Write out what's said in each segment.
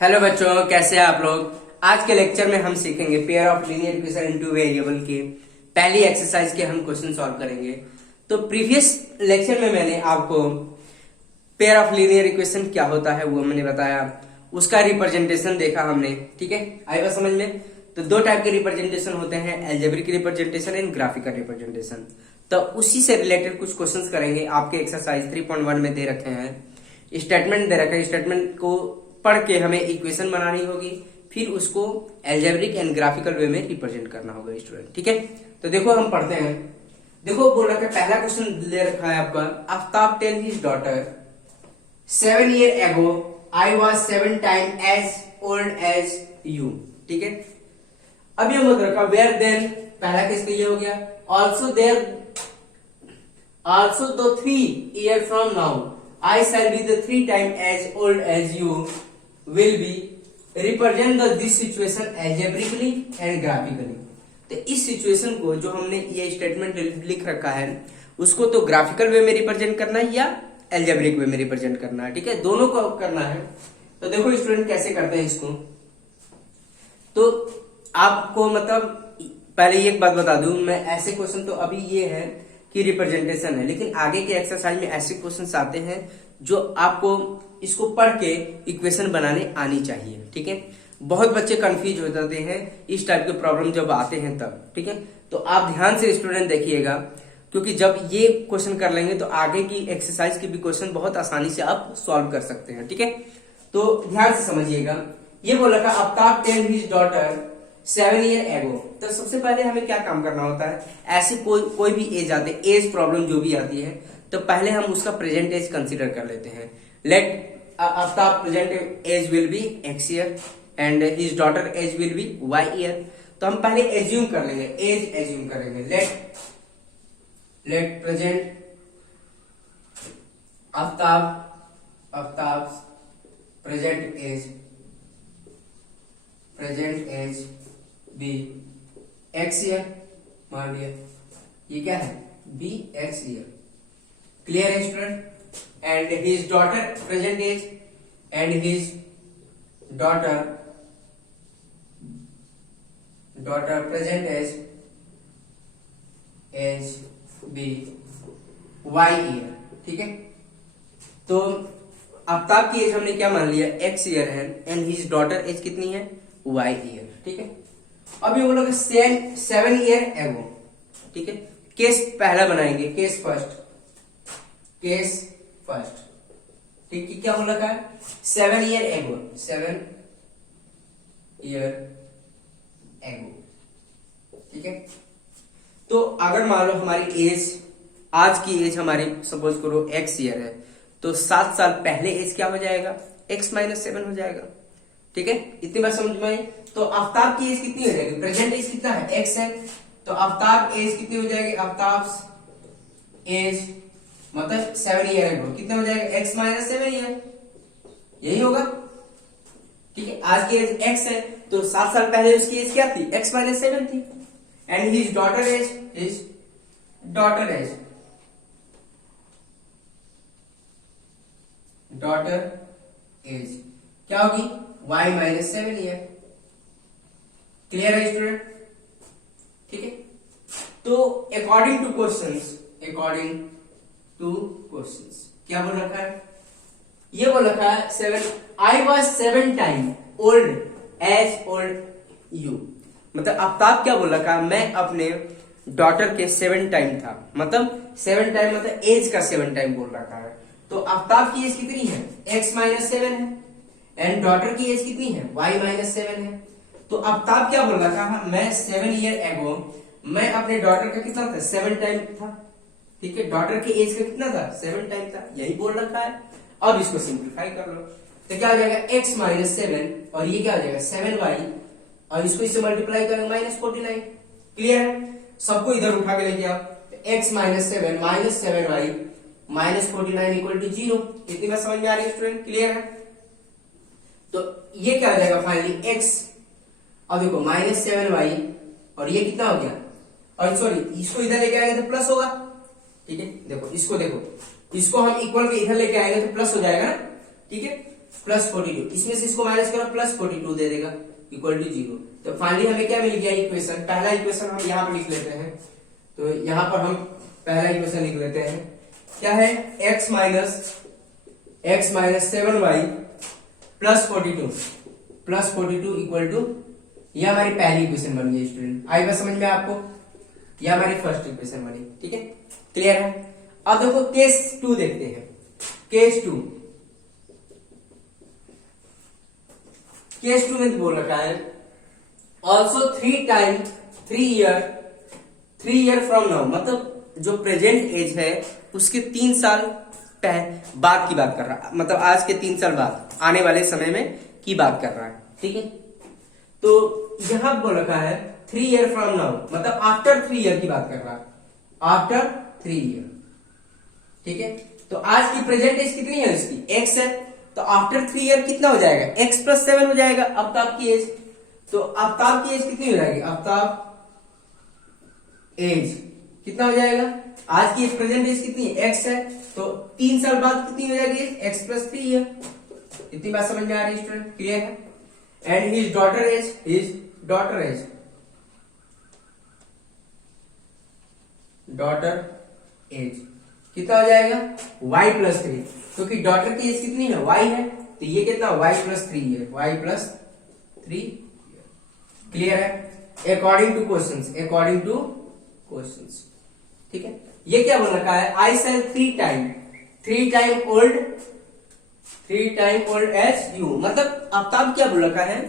Hello बच्चों, कैसे हैं आप लोग। आज के लेक्चर में हम सीखेंगे pair of linear equation into variable के पहली एक्सरसाइज के हम क्वेश्चन सॉल्व करेंगे। तो प्रीवियस लेक्चर में मैंने आपको पेयर ऑफ लीनियर इक्वेशन क्या होता है वो मैंने बताया, उसका रिप्रेजेंटेशन देखा हमने। ठीक है, आई बात समझ में। तो दो टाइप के रिप्रेजेंटेशन होते हैं, algebraic representation and graphical representation. तो उसी से रिलेटेड कुछ क्वेश्चंस करेंगे। आपके एक्सरसाइज 3.1 में दे रखे हैं, स्टेटमेंट दे रखा है, स्टेटमेंट को पढ़ के हमें इक्वेशन बनानी होगी, फिर उसको अलजेब्रिक एंड ग्राफिकल वे में रिप्रेजेंट करना होगा स्टूडेंट। ठीक है, तो देखो हम पढ़ते हैं। देखो बोल रखा है, पहला क्वेश्चन ले रखा है आपका, Aftab tell his daughter 7 years ago I was 7 times as old as you। ठीक है, अब ये मत रखा वेयर देन, पहला केस तो ये हो गया। Also there, also the 3 years from now I shall be the 3 times as old as you will be represent this situation algebraically and graphically। तो इस सिचुएशन को जो हमने ये स्टेटमेंट लिख रखा है उसको तो ग्राफिकल वे में रिप्रेजेंट करना है या अलजेब्रिक वे में रिप्रेजेंट करना है। ठीक है, दोनों को करना है। तो देखो स्टूडेंट कैसे करते हैं इसको। तो आपको मतलब पहले एक बात बता दूं मैं, ऐसे क्वेश्चन तो अभी ये है कि रिप्रेजेंटेशन है, लेकिन आगे के एक्सरसाइज में ऐसे क्वेश्चंस आते हैं जो आपको इसको पढ़ के इक्वेशन बनाने आनी चाहिए। ठीक है, बहुत बच्चे कंफ्यूज हो जाते हैं इस टाइप के प्रॉब्लम जब आते हैं तब। ठीक है, तो आप ध्यान से स्टूडेंट देखिएगा, क्योंकि जब ये क्वेश्चन कर लेंगे तो आगे की एक्सरसाइज के भी क्वेश्चन बहुत आसानी से आप सॉल्व कर सकते हैं। ठीक है, तो ध्यान से समझिएगा। ये बोला था Aftab tell his daughter 7 years ago। तो सबसे पहले हमें क्या काम करना होता है, ऐसे कोई भी एज आते, एज प्रॉब्लम जो भी आती है, तो पहले हम उसका प्रेजेंट एज कंसीडर कर लेते हैं। Let Aftab present age will be x year and his daughter age will be y year। तो हम पहले एज्यूम कर लेंगे, एज एज्यूम करेंगे। Let present Aftab present age be x year, मान लिया ये क्या है बी x year। क्लियर है student. And his daughter present age, and his daughter present age be y year। ठीक है, तो आफ्ताब की एज हमने क्या मान लिया x year है, एंड हिज डॉटर एज कितनी है y year। ठीक है, अब ये बोलोगे 7 years ago। ठीक है, केस पहला बनाएंगे, केस फर्स्ट। ठीक है, क्या बोला है 7 years ago, 7 years ago। ठीक है, तो अगर मान लो हमारी एज, आज की एज हमारी सपोज करो x year है, तो 7 साल पहले एज क्या हो जाएगा x - 7 हो जाएगा। ठीक है, इतनी बात समझ में आई। तो आफ्ताब की एज कितनी हो जाएगी, प्रेजेंट एज कितना है x है, तो आफ्ताब एज कितनी हो जाएगी, आफ्ताब एज मतलब 7 years ago कितना हो जाएगा x - 7 year, यही होगा। ठीक है, आज की एज x है, तो 7 साल पहले उसकी एज क्या थी x - 7 थी। एंड हिज डॉटर एज क्या होगी y - 7 year। क्लियर है स्टूडेंट। ठीक है, तो अकॉर्डिंग टू क्वेश्चंस क्या बोल रखा है, ये बोल रखा है 7 I was 7 times old as old you। मतलब आफ्ताब क्या बोल रखा है, मैं अपने डॉटर के 7 टाइम था, मतलब 7 टाइम मतलब एज का 7 टाइम बोल रखा है। तो आफ्ताब की एज कितनी है x - 7 है, एंड डॉटर की एज कितनी है y - 7 है। तो आफ्ताब क्या बोल रखा है, मैं 7 years ago मैं अपने डॉटर का कितना था 7 टाइम था। ठीक है, डॉटर के एज का कितना था 7 टाइम था, यही बोल रखा है। अब इसको सिंप्लीफाई कर लो, तो क्या हो जाएगा x - 7 और ये क्या हो जाएगा 7y, और इसको इससे मल्टीप्लाई करेंगे -49। क्लियर है, सबको इधर उठा के लेके आओ, x - 7 - 7y -49 = 0। इतनी बात समझ में आ रही है स्टूडेंट। क्लियर है, तो ये क्या हो जाएगा फाइनली x, अब देखो -7y और ये कितना हो गया, और सॉरी इसको इधर लेके आएंगे तो प्लस होगा। ठीक है, देखो इसको हम इक्वल के इधर लेके आएंगे तो प्लस हो जाएगा ना। ठीक है, प्लस 42, इसमें से इसको माइनस करो प्लस 42 दे देगा इक्वल टू 0। तो फाइनली हमें क्या मिल गया इक्वेशन, पहला इक्वेशन हम यहाँ पर लिख लेते हैं। तो यहाँ पर हम पहला इक्वेशन लिख लेते हैं, क्या है x minus 7y plus 42 equal to, यह हमारी पहली इक्वेशन बन गई स्टूडेंट। आई बात समझ में आपको, यह हमारी फर्स्ट इक्वेशन बनी, ठीक है, क्लियर है। अब देखो केस 2 देखते हैं। केस 2 में बोल रखा है ऑल्सो 3 ईयर फ्रॉम नाउ, मतलब जो प्रेजेंट एज है उसके 3 साल बाद की बात कर रहा है, मतलब आज के 3 साल बाद आने वाले समय में की बात कर रहा है, ठीक है। तो यहां बोल रखा है 3 ईयर फ्रॉम नाउ, मतलब आफ्टर 3 ईयर की बात कर रहा है, आफ्टर 3 ईयर, ठीक है। तो आज की प्रेजेंट एज कितनी है इसकी, x है, तो आफ्टर 3 ईयर कितना हो जाएगा, x प्लस 7 हो जाएगा आफ्ताब की एज। तो आफ्ताब की एज कितनी हो जाएगी, आफ्ताब एज कितना हो जाएगा, आज की प्रेजेंट एज कितनी है, x है, तो 3 साल बाद कितनी हो जाएगी, x प्लस 3 ईयर। इतनी बात समझ में आ रही है स्टूडेंट, क्लियर है। एंड हिज डॉटर एज कितना हो जाएगा, y प्लस 3, क्योंकि डॉटर की एज कितनी है, y है, तो ये कितना y प्लस 3 है, y प्लस 3, क्लियर है। अकॉर्डिंग टू क्वेश्चंस, ठीक है। ये क्या बोल रखा है, I sell 3 time old age you, मतलब आफ्ताब क्या बोल रखा है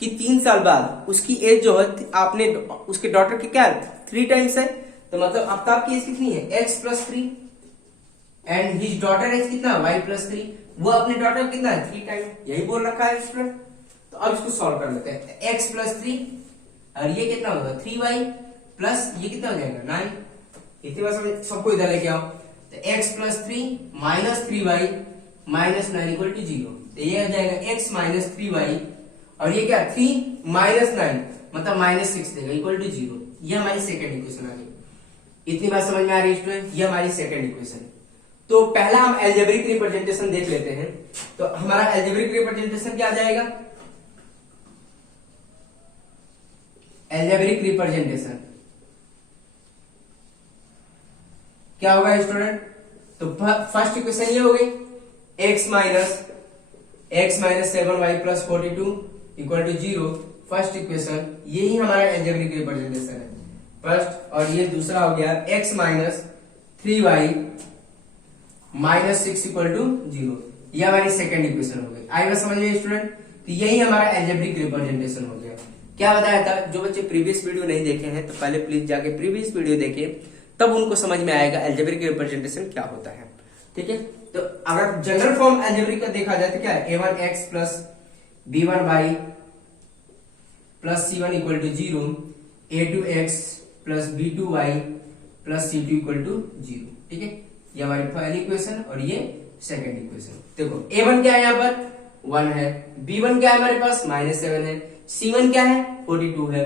कि 3 साल बाद उसकी एज जो है, आपने उसके डॉटर की क्या 3 टाइम्स है, तो मतलब आफ्ताब की एज कितनी है, x plus 3, and his daughter age कितना, y प्लस 3, वो अपने डॉटर कितना है 3 टाइम, यही बोल रखा है स्टूडेंट। तो अब इसको सॉल्व कर लेते हैं, x प्लस 3 और ये कितना होगा 3y प्लस ये कितना हो जाएगा 9, इतनी बात सबको इधर लेके आओ। तो x plus 3 minus 3y minus 9 equal to 0, तो ये हो जाएगा x माइनस 3y और ये क्या 3 माइनस 9 मतलब माइनस 6 देगा इक्वल टू 0। ये हमारी सेकंड इक्वेशन आ गई। इतनी बात समझ में आ रही है स्टूडेंट, ये हमारी सेकंड इक्वेशन। तो पहला हम एल्जेब्रिक रिप्रेजेंटेशन देख लेते हैं। तो हमारा एल्जेब्रिक रिप्रेजेंटेशन क्या आ जाएगा, एल्जेब्रिक रिप्रेजेंटेशन क्या होगा स्टूडेंट, तो फर्स्ट इक्वेशन ये हो गई x minus 7y plus 42 equal to 0, first equation, यही हमारा एल्जेब्रिक रिप्रेजेंटेशन है फर्स्ट। और ये दूसरा हो गया x minus 3y minus 6 equal to 0, ये हमारी सेकेंड इक्वेशन हो गई। आई बात समझ में स्टूडेंट, तो यही हमारा एल्जेब्रिक रिप्रेजेंटेशन हो गया। क्या बताया था, जो बच्चे प्रीवियस वीडियो नहीं देखे हैं तो पहले प्लीज जाके प्रीवियस वीडियो देखें, तब उनको समझ में आएगा एल्जेब्रिक रिप्रेजेंटेशन क्या होता है, ठीक है। तो अगर जनरल फॉर्म एल्जेब्रिक का देखा जाए तो क्या है, a1x plus b1y plus c1 equal to 0, a2x plus b2y plus c2 equal to 0, ठीक है। ये हमारी पहली इक्वेशन और ये सेकंड इक्वेशन। देखो a1 क्या है, यहाँ पर 1 है, b1 क्या है हमारे पास -7 है, c1 क्या है 42 है,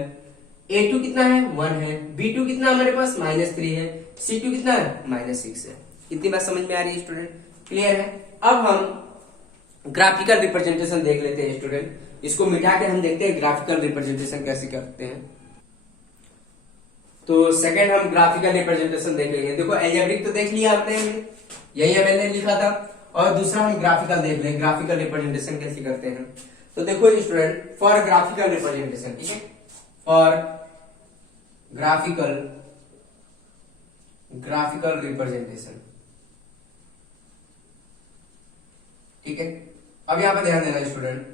a2 कितना है 1 है, b2 कितना हमारे पास -3 है, c2 कितना है -6 है। इतनी बात समझ में आ रही है स्टूडेंट, क्लियर है। अब हम ग्राफिकल रिप्रेजेंटेशन देख लेते हैं स्टूडेंट, इसको मिटा के हम देखते हैं ग्राफिकल रिप्रेजेंटेशन कैसे करते हैं। तो सेकंड हम ग्राफिकल रिप्रेजेंटेशन देख लेंगे। देखो एल्जेब्रिक तो देख लिया आपने, यही मैंने लिखा था, और दूसरा हम ग्राफिकल देख लेंगे, ग्राफिकल रिप्रेजेंटेशन कैसे करते हैं। तो देखो स्टूडेंट, फॉर ग्राफिकल रिप्रेजेंटेशन, ठीक है, फॉर ग्राफिकल रिप्रेजेंटेशन, ठीक है। अब यहां पर ध्यान देना स्टूडेंट,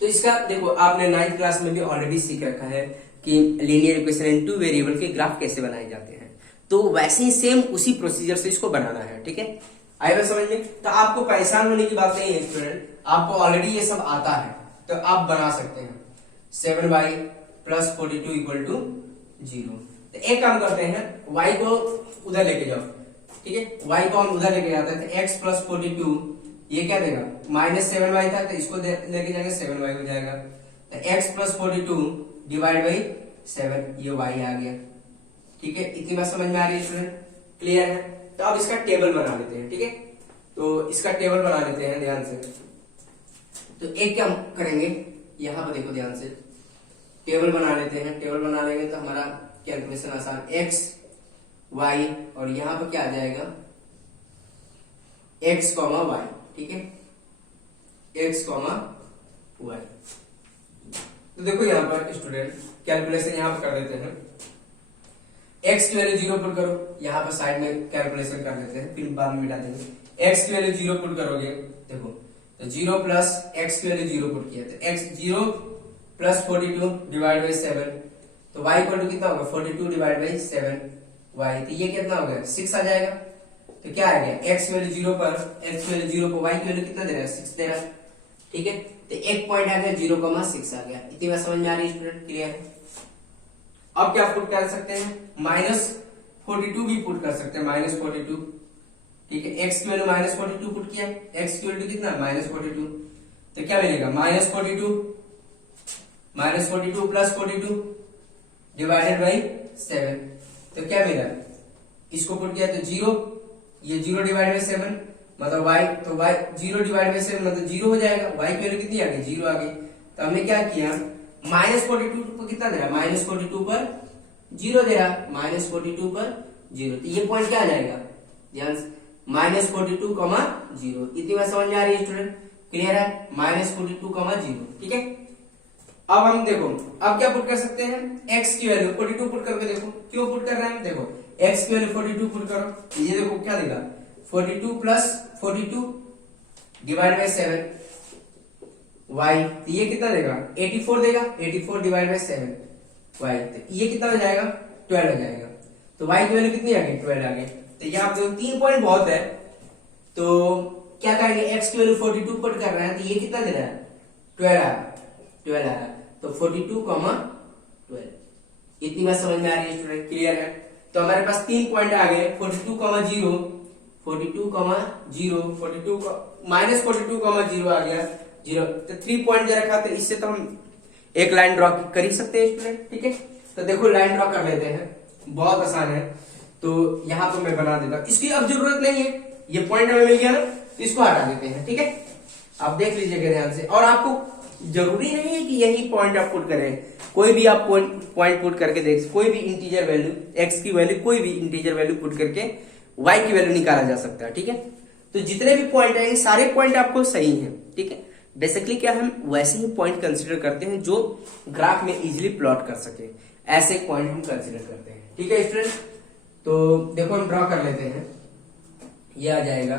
तो इसका देखो आपने 9th क्लास में भी ऑलरेडी सीख रखा है कि लीनियर इक्वेशन इन 2 वेरिएबल के ग्राफ कैसे बनाए जाते हैं। तो वैसे ही सेम उसी प्रोसीजर से इसको बनाना है, ठीक है। आई बात समझ में, तो आपको परेशान होने की बात नहीं है स्टूडेंट, आपको ऑलरेडी ये सब आता है, तो आप बना सकते हैं। 7y plus 42 equal to 0। तो एक काम करते हैं, y को उधर लेके जाओ, ठीक है, y को हम उधर लेके जाते हैं, तो x प्लस 42 ये क्या देगा -7y था, तो इसको लेके जाएंगे 7y हो जाएगा। तो x प्लस 42 डिवाइड बाई 7, ये y आ गया, ठीक है। इतनी बात समझ में आ रही है स्टूडेंट, क्लियर है। तो अब इसका टेबल बना लेते हैं, ठीक है। तो इसका टेबल बना लेते हैं ध्यान से। तो एक क्या करेंगे, यहां पर देखो ध्यान से, टेबल बना लेते हैं। टेबल बना लेंगे तो हमारा कैलकुलेशन आसान, एक्स वाई और यहां पर क्या आ जाएगा, एक्स कॉमा वाई। ठीक है, एक्स कॉमा वाई। तो देखो यहां पर स्टूडेंट कैलकुलेशन यहां पर कर देते हैं। एक्स की वैल्यू 0 पुट करो, यहां पर साइड में कैलकुलेशन कर लेते हैं, फिर बाद में मिटा देंगे। एक्स की वैल्यू 0 पुट करोगे, देखो तो 0 प्लस एक्स की वैल्यू 0 पुट किया, तो एक्स 0 प्लस 42 डिवाइड बाई 7, तो y इक्वल टू कितना होगा, 42 डिवाइड बाई 7 y, तो ये कितना हो गया, 6 आ जाएगा। तो क्या आ गया, x वैल्यू 0 पर, x वैल्यू 0 पर y की वैल्यू कितना दे रहा है, 6 दे रहा है। ठीक है, तो एक पॉइंट आ गया 0,6 आ गया। इतनी बात समझ में आ रही है स्टूडेंट, क्लियर है। अब क्या पुट कर सकते हैं, -42 भी पुट कर सकते हैं, -42। ठीक है, x की वैल्यू -42 पुट किया, x की वैल्यू कितना, -42, तो क्या मिलेगा, -42 प्लस 42 डिवाइडेड बाई 7, तो क्या मिला, इसको पुट किया तो 0, ये 0 डिवाइड बाई 7 मतलब y, तो y 0 डिवाइड बाई 7 मतलब 0 हो जाएगा। y की वैल्यू कितनी आ गई, 0 आ गई। तो हमने क्या किया, -42 पर कितना दे रहा, -42 पर 0 दे रहा, -42 पर 0, तो ये पॉइंट क्या आ जाएगा, ध्यान से, -42, 0। इतनी बात समझ में आ रही है स्टूडेंट, क्लियर है, -42, 0। ठीक है, अब हम देखो, अब क्या पुट कर सकते हैं, x की वैल्यू 42 पुट करके देखो, क्यों पुट कर रहे हैं, देखो x की वैल्यू 42 पुट करो, तो ये देखो क्या देगा, 42 प्लस 42 डिवाइड बाई 7 y, तो ये कितना देगा, 84 देगा, 84 डिवाइड बाई 7 y, तो ये कितना हो जाएगा, 12 हो जाएगा। तो y की वैल्यू कितनी आ गई, 12 आ गई। तो यहाँ पे 3 पॉइंट बहुत है, तो क्या करेंगे, x की वैल्यू 42 पुट कर रहे हैं, तो ये कितना दे रहा है, 12 आ रहा है, तो 42, 12। इतनी बात समझ में आ रही है स्टूडेंट, क्लियर है। तो हमारे पास 3 पॉइंट आ गए, 42, 0, 42, 0, 42 -42, 0 आ गया, 0, तो 3 पॉइंट दे रखा, तो इससे तो हम एक लाइन ड्रॉ कर ही सकते हैं स्टूडेंट। ठीक है, तो देखो लाइन ड्रॉ कर लेते हैं, बहुत आसान है। तो यहां पर मैं बना देता हूं, इसकी अब जरूरत नहीं है, ये पॉइंट हमें मिल गया ना, तो इसको हटा देते हैं। ठीक है, आप देख लीजिएगा ध्यान से, और आपको जरूरी नहीं है कि यही पॉइंट आप पुट करें, कोई भी आप पॉइंट पुट करके देख, कोई भी इंटीजर वैल्यू, x की वैल्यू, कोई भी इंटीजर वैल्यू पुट करके y की वैल्यू निकाला जा सकता है। ठीक है, तो जितने भी पॉइंट आएंगे सारे पॉइंट आपको सही हैं। ठीक है, बेसिकली क्या हम वैसे ही पॉइंट कंसीडर करते हैं जो ग्राफ में इजीली प्लॉट कर सके, ऐसे पॉइंट हम कंसीडर करते हैं। ठीक है स्टूडेंट, तो देखो हम ड्रॉ कर लेते हैं, ये आ जाएगा,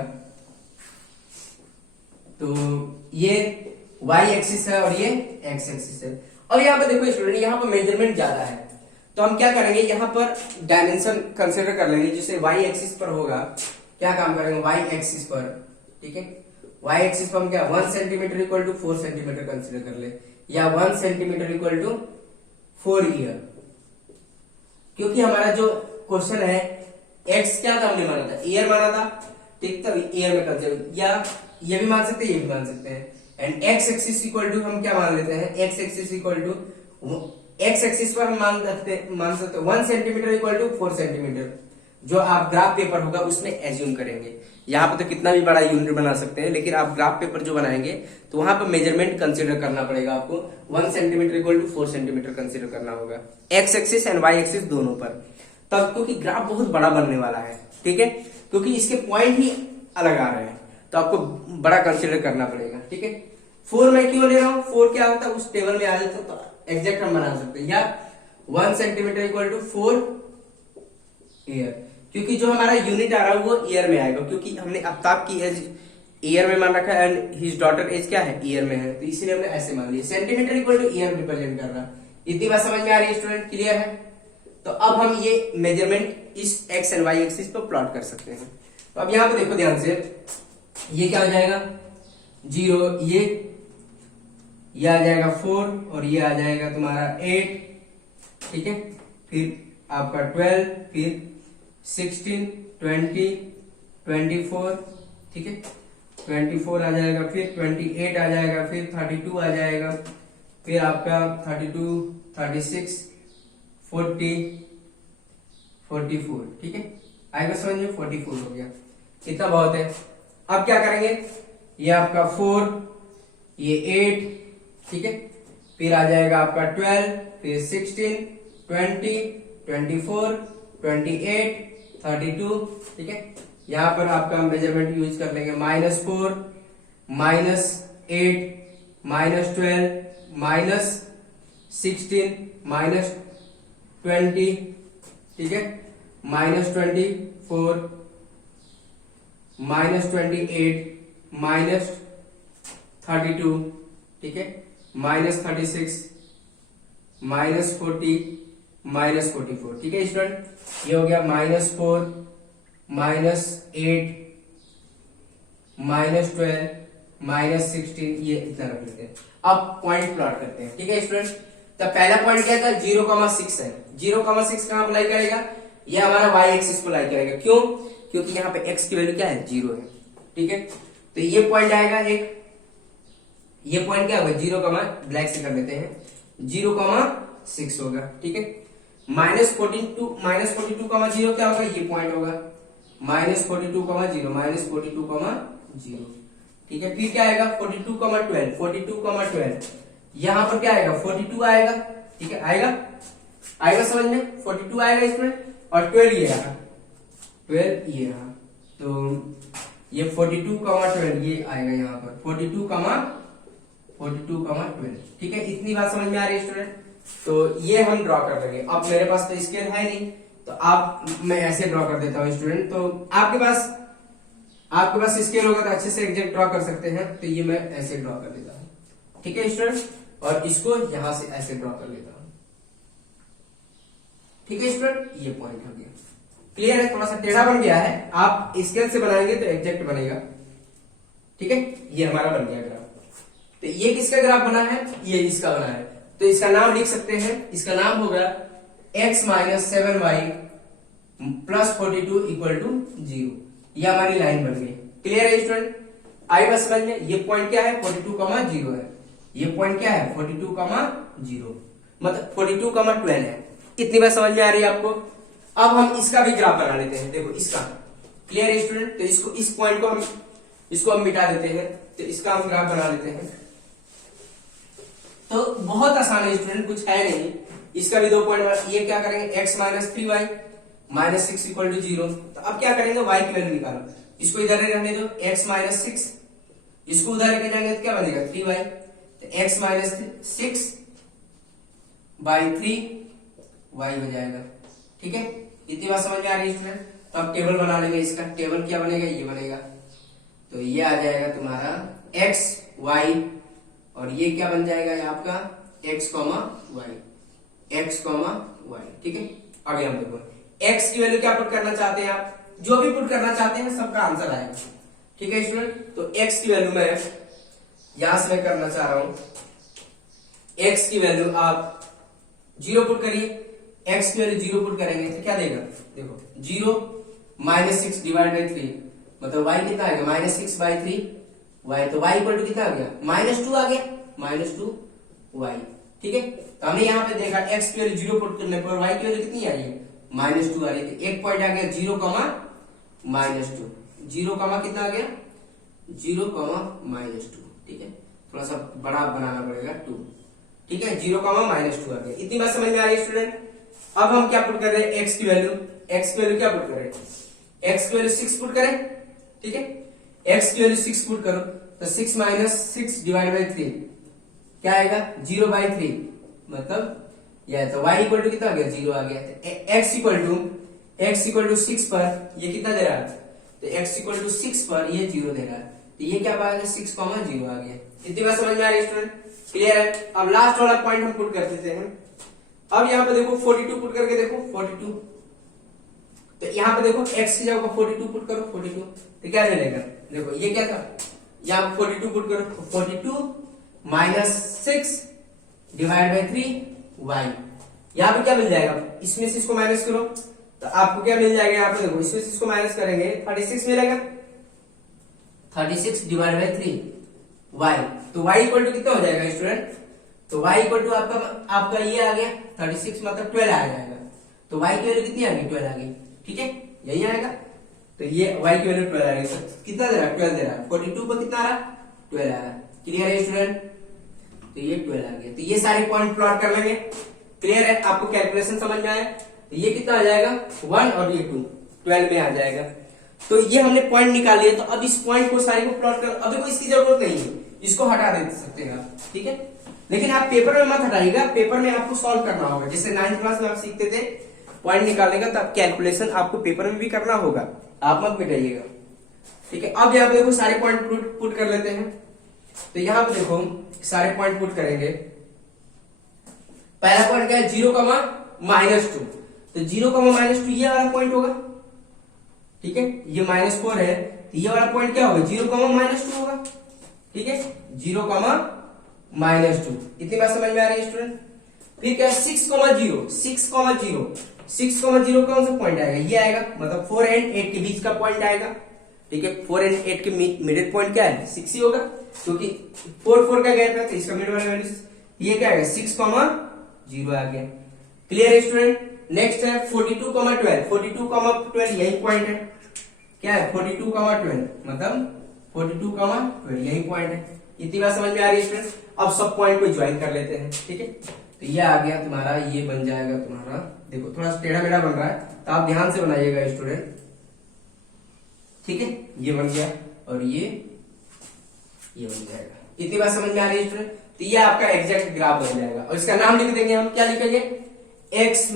तो ये y एक्सिस है और ये x एक्सिस है। अब यहाँ पर देखो स्टूडेंट, यहाँ पर मेजरमेंट ज्यादा है, तो हम क्या करेंगे, यहाँ पर डायमेंशन कंसीडर कर लेंगे, जिससे y एक्सिस पर होगा, क्या काम करेंगे, y एक्सिस पर। ठीक है, y एक्सिस पर हम क्या 1 centimetre equal to 4 centimetre consider कर ले, या 1 सेंटीमीटर इक्वल टू 4 ईयर, क्योंकि हमारा जो क्वेश्चन है x क्या था, हमने माना था ईयर माना था। ठीक, तब ईयर में कंसीडर, या ये भी मान सकते हैं, ये भी मान सकते हैं। And x axis equal to हम क्या मान लेते हैं, x axis equal to, x axis पर हम मान सकते हैं 1 सेंटीमीटर इक्वल टू 4 सेंटीमीटर, जो आप ग्राफ पेपर होगा उसमें एज्यूम करेंगे। यहाँ पे तो कितना भी बड़ा यूनिट बना सकते हैं, लेकिन आप ग्राफ पेपर जो बनाएंगे तो वहां पर मेजरमेंट कंसीडर करना पड़ेगा आपको, 1 centimetre equal to 4 centimetre consider करना होगा, x axis and y axis दोनों पर, तब क्योंकि ग्राफ बहुत बड़ा बनने वाला है। ठीक है, क्योंकि इसके पॉइंट ही अलग आ रहे हैं, तो आपको बड़ा कंसीडर करना पड़ेगा। ठीक है, 4 मैं क्यों ले रहा हूं, 4 क्या होता है उस टेबल में आ जाता, तो एग्जैक्ट हम बना सकते हैं, या 1 सेंटीमीटर इक्वल टू 4 ईयर, क्योंकि जो हमारा यूनिट आ रहा है वो ईयर में आएगा, क्योंकि हमने आफ्ताब की एज ईयर में मान रखा है एंड हिज डॉटर एज क्या है, ईयर में है, तो इसीलिए हमने ऐसे मान लिया, centimetre equal two year represent कर रहा है। इतनी बात समझ में आ रही है स्टूडेंट, क्लियर है। तो अब हम ये मेजरमेंट इस x एंड y एक्सिस पर प्लॉट कर सकते हैं। तो अब यहां पे देखो ध्यान से, ये क्या हो जाएगा 0, ये आ जाएगा 4 और ये आ जाएगा तुम्हारा 8। ठीक है, फिर आपका 12, फिर 16, 20, 24। ठीक है, 24 आ जाएगा, फिर 28 आ जाएगा, फिर 32 आ जाएगा, फिर आपका 32, 36, 40, 44। ठीक है, आएगा समझ में, 44 हो गया, इतना बहुत है। अब क्या करेंगे, ये आपका 4, ये 8, ठीक है, फिर आ जाएगा आपका 12, फिर 16, 20, 24, 28, 32, ठीक है। यहां पर आपका मेजरमेंट यूज कर लेंगे -4, -8, -12, -16, -20, ठीक है, -24, -28, -32, ठीक है, -36, -40, -44, ठीक है स्टूडेंट। ये हो गया -4, -8, -12, -16, ये इतना रख लेते हैं। अब पॉइंट प्लॉट करते हैं, ठीक है स्टूडेंट। तो पहला पॉइंट क्या था, 0,6 है। 0,6 कहां अप्लाई करेगा, ये हमारा y एक्सिस को अप्लाई करेगा। क्यों, क्योंकि यहाँ पे x की वैल्यू क्या है, 0 है, ठीक है। तो ये पॉइंट आएगा एक, ये पॉइंट क्या होगा, 0, ब्लैक से कर लेते हैं, 0,6 होगा, ठीक है। -42, -42, क्या होगा, ये पॉइंट होगा, -42, 0, ठीक है। फिर क्या आएगा, 42,12, 42,12, यहां पर क्या आएगा, 42 आएगा, ठीक है, आएगा समझ में, 42 आएगा इसमें, और 12 ये रहा, 12 ये रहा, तो ये 42,12 ये आएगा यहाँ पर, 42,12, ठीक है। इतनी बात समझ में आ रही है स्टूडेंट। तो ये हम ड्रॉ कर लेंगे। अब मेरे पास तो स्केल है नहीं, तो मैं ऐसे ड्रॉ कर देता हूँ स्टूडेंट। तो आपके पास स्केल होगा तो अच्छे से एग्जैक्ट ड्रॉ कर सकते हैं। तो ये मैं ऐसे ड्रॉ कर देता हूँ, ठीक है स्टूडेंट, और इसको यहां से ऐसे ड्रॉ कर लेता हूँ, ठीक है स्टूडेंट। ये पॉइंट हो गया, क्लियर है, थोड़ा सा टेढ़ा बन गया है, आप स्केल से बनाएंगे तो एग्जैक्ट बनेगा, ठीक है। ये हमारा बन गया ग्राफ। तो ये किसका ग्राफ बना है, ये इसका बना है। तो इसका नाम लिख सकते हैं, इसका नाम होगा x - 7y + 42 = 0। ये हमारी लाइन बन गई, क्लियर है स्टूडेंट। आई बस समझ में, ये पॉइंट क्या है, 42,0 है, ये पॉइंट क्या है, 42,0, मतलब 42,12 है। इतनी बात समझ में आ रही है आपको। अब हम इसका भी ग्राफ बना लेते हैं, देखो इसका, क्लियर है स्टूडेंट। तो इसको, इस पॉइंट को हम मिटा देते हैं, तो इसका हम ग्राफ बना लेते हैं। तो बहुत आसान है स्टूडेंट, कुछ है नहीं। इसका भी 2 पॉइंट, ये क्या करेंगे, x - 3y - 6 = 0। तो अब क्या करेंगे, y की वैल्यू निकालो, इसको इधर रहने दो, x - 6, इसको उधर लेके जाएंगे तो क्या बनेगा, 3y। तो x - 6/3 y हो जाएगा, ठीक है। इतनी बात समझ में आ रही है स्टूडेंट। तो अब टेबल बना लेंगे, इसका टेबल क्या बनेगा, ये बनेगा। तो ये आ जाएगा तुम्हारा x y, और ये क्या बन जाएगा आपका x, y, ठीक है। आगे हम देखो x की वैल्यू क्या पुट करना चाहते हैं, आप जो भी पुट करना चाहते हैं सबका आंसर आएगा, ठीक है स्टूडेंट। तो x की वैल्यू मैं यहां से मैं करना चाह रहा हूं, x की वैल्यू आप 0 पुट करिए, x की वैल्यू 0 पुट करेंगे तो क्या देगा, देखो 0 - 6 / 3, मतलब y कितना आ गया, -6/3 y। तो y इक्वल टू कितना आ गया, -2 आ गया, -2y, ठीक है। तो हमने यहाँ पे देखा x की वैल्यू 0 पुट करने पर y की वैल्यू कितनी आ रही है, -2 आ रही है। एक पॉइंट आ गया 0, -2, 0, कितना आ गया, 0, -2, ठीक है। थोड़ा सा बड़ा बनाना पड़ेगा 2, ठीक है, 0, -2 आ गया। इतनी बात समझ में आ रही है स्टूडेंट। अब हम क्या पुट कर रहे हैं, x की वैल्यू क्या पुट कर रहे हैं, x की वैल्यू 6 पुट करें, ठीक है। x की वैल्यू 6 पुट करो, तो 6 - 6 / 3 क्या आएगा, 0/3, मतलब यह। तो y इक्वल टू कितना आ गया, 0 आ गया। तो x इक्वल टू 6 पर ये कितना दे रहा है, तो x इक्वल टू 6 पर ये 0 दे रहा है। तो ये क्या आएगा, 6, 0 आ गया। इतनी बात समझ में आ रही है स्टूडेंट, क्लियर है। अब लास्ट वाला पॉइंट हम पुट कर देते हैं। अब यहाँ पे देखो 42 पुट करके देखो, 42, तो यहाँ पे देखो x की जगह 42 पुट करो, 42, तो क्या मिलेगा, देखो ये क्या था, यहाँ 42 पुट करो, 42 - 6 / 3y। यहाँ पे क्या मिल जाएगा, इसमें से इसको माइनस करो, तो आपको क्या मिल जाएगा, यहाँ पे देखो इसमें से इसको माइनस करेंगे 36 मिलेगा, 36 / 3y। तो y इक्वल टू कितना हो जाएगा स्टूडेंट, तो y इक्वल टू आपका ये आ गया 36, मतलब 12 आ जाएगा। तो y की वैल्यू कितनी आ गई, 12 आ गई, ठीक है, यही आएगा। तो ये y की वैल्यू 12 आ रही है, तो कितना दे रहा है, 12 दे रहा है। 42 पर कितना आ रहा है, 12 आ रहा है। क्लियर है स्टूडेंट? तो ये 12 आ गया। तो ये सारे पॉइंट प्लॉट कर लेंगे। क्लियर है? आपको कैलकुलेशन समझ में आया? तो ये कितना आ जाएगा 1 और ये 2 12 में आ जाएगा। तो ये हमने पॉइंट निकाल लिया। तो अब इस पॉइंट को सारे को प्लॉट कर, अभी कोई इसकी जरूरत नहीं है, इसको हटा दे सकते हैं आप, ठीक है। लेकिन आप पेपर में मत हटाइएगा, पेपर में आपको सॉल्व करना होगा। जैसे 9th क्लास में आप सीखते थे पॉइंट निकालने का, तब कैलकुलेशन आपको पेपर में भी करना होगा, आप मत मिटाइएगा, ठीक है। अब यहाँ पे देखो सारे पॉइंट पुट कर लेते हैं। तो यहाँ पे देखो सारे पॉइंट पुट करेंगे। पहला पॉइंट क्या है 0,-2। तो 0,-2 ये वाला पॉइंट होगा, ठीक है। ये -4 है तो ये वाला पॉइंट क्या होगा 0,-2 होगा, ठीक है। 0,-2 इतनी बात समझ में आ रही है स्टूडेंट? फिर क्या 6,0 6,0 कौन सा पॉइंट आएगा? ये आएगा, मतलब 4 एंड 8 के बीच का पॉइंट आएगा, ठीक है। 4 एंड 8 के मिडिल पॉइंट क्या है 6 ही होगा, क्योंकि 4 का गैप है तो इसका मिडिल वाला वैल्यू ये क्या आएगा 6,0 आ गया। क्लियर है स्टूडेंट? नेक्स्ट है 42,12 42,12 यही पॉइंट है, क्या है 42,12 मतलब 42,12 यही पॉइंट है। इतनी बात समझ में आ रही है स्टूडेंट? अब सब पॉइंट को ज्वाइन कर लेते हैं, ठीक है। तो ये आ गया तुम्हारा, ये बन जाएगा तुम्हारा, देखो थोड़ा टेढ़ा मेढ़ा बन रहा है तो आप ध्यान से बनाइएगा स्टूडेंट, ठीक है। ये बन गया और ये बन जाएगा। इतनी बात समझ में आ रही है स्टूडेंट? तो ये आपका एग्जैक्ट ग्राफ बन जाएगा और इसका नाम लिख देंगे हम, क्या लिखेंगे x -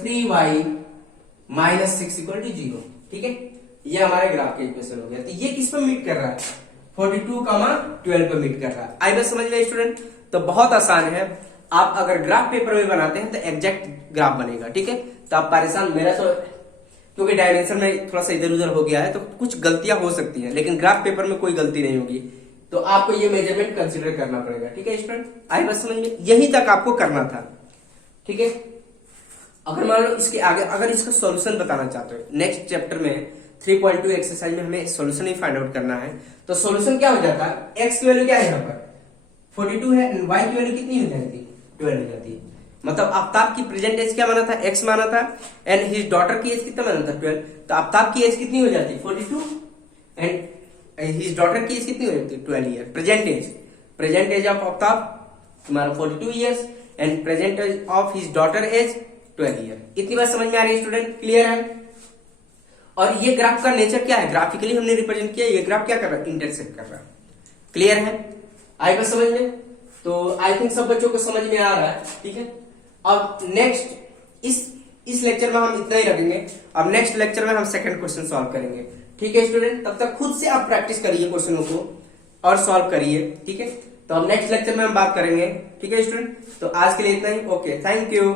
3y - 6 = 0, ठीक है। ये हमारे ग्राफ के इक्वेशन हो गया। तो ये किस पर मीट कर रहा है 42,12 पर मीट कर रहा है। आई बात समझ में स्टूडेंट? तो बहुत आसान है, आप अगर ग्राफ पेपर में बनाते हैं तो एग्जैक्ट ग्राफ बनेगा, ठीक है। तो आप परेशान, मेरा तो क्योंकि डायमेंशन में थोड़ा सा इधर उधर हो गया है तो कुछ गलतियां हो सकती हैं, लेकिन ग्राफ पेपर में कोई गलती नहीं होगी। तो आपको ये मेजरमेंट कंसीडर करना पड़ेगा, ठीक है स्टूडेंट? आई बात समझ में? यहीं तक आपको करना था, ठीक है। अगर मान लो इसके आगे अगर इसका सॉल्यूशन बताना चाहते हो, नेक्स्ट चैप्टर में 3.2 एक्सरसाइज में हमें सॉल्यूशन ही फाइंड आउट करना है। तो सॉल्यूशन क्या हो जाता है, x की वैल्यू क्या है यहाँ पर 42 है, y की वैल्यू कितनी हो जाती है 12 हो जाती है। मतलब आफ्ताब की प्रेजेंट एज क्या माना था x माना था, एंड हिज डॉटर की एज कितना माना था 12। तो आफ्ताब की एज कितनी हो जाती है 42 एंड हिज डॉटर की एज कितनी हो जाती है 12 year. Present age of Aftab तुम्हारा 42 years and present age of his daughter age 12 year. इतनी बात समझ में आ रही है स्टूडेंट? क्लियर है? और ये ग्राफ का नेचर क्या है, ग्राफिकली हमने रिप्रेजेंट किया। ये ग्राफ क्या कर रहा है, इंटरसेक्ट कर रहा है। क्लियर है? आई बात समझ में? तो आई थिंक सब बच्चों को समझ में आ रहा है, ठीक है। अब नेक्स्ट इस लेक्चर में हम इतना ही रखेंगे। अब नेक्स्ट लेक्चर में हम सेकंड क्वेश्चन सॉल्व करेंगे, ठीक है स्टूडेंट। तब तक खुद से आप प्रैक्टिस करिए क्वेश्चनों को और सॉल्व करिए, ठीक है। तो अब नेक्स्ट लेक्चर में हम बात करेंगे, ठीक है स्टूडेंट। तो आज के लिए इतना ही, ओके, थैंक यू।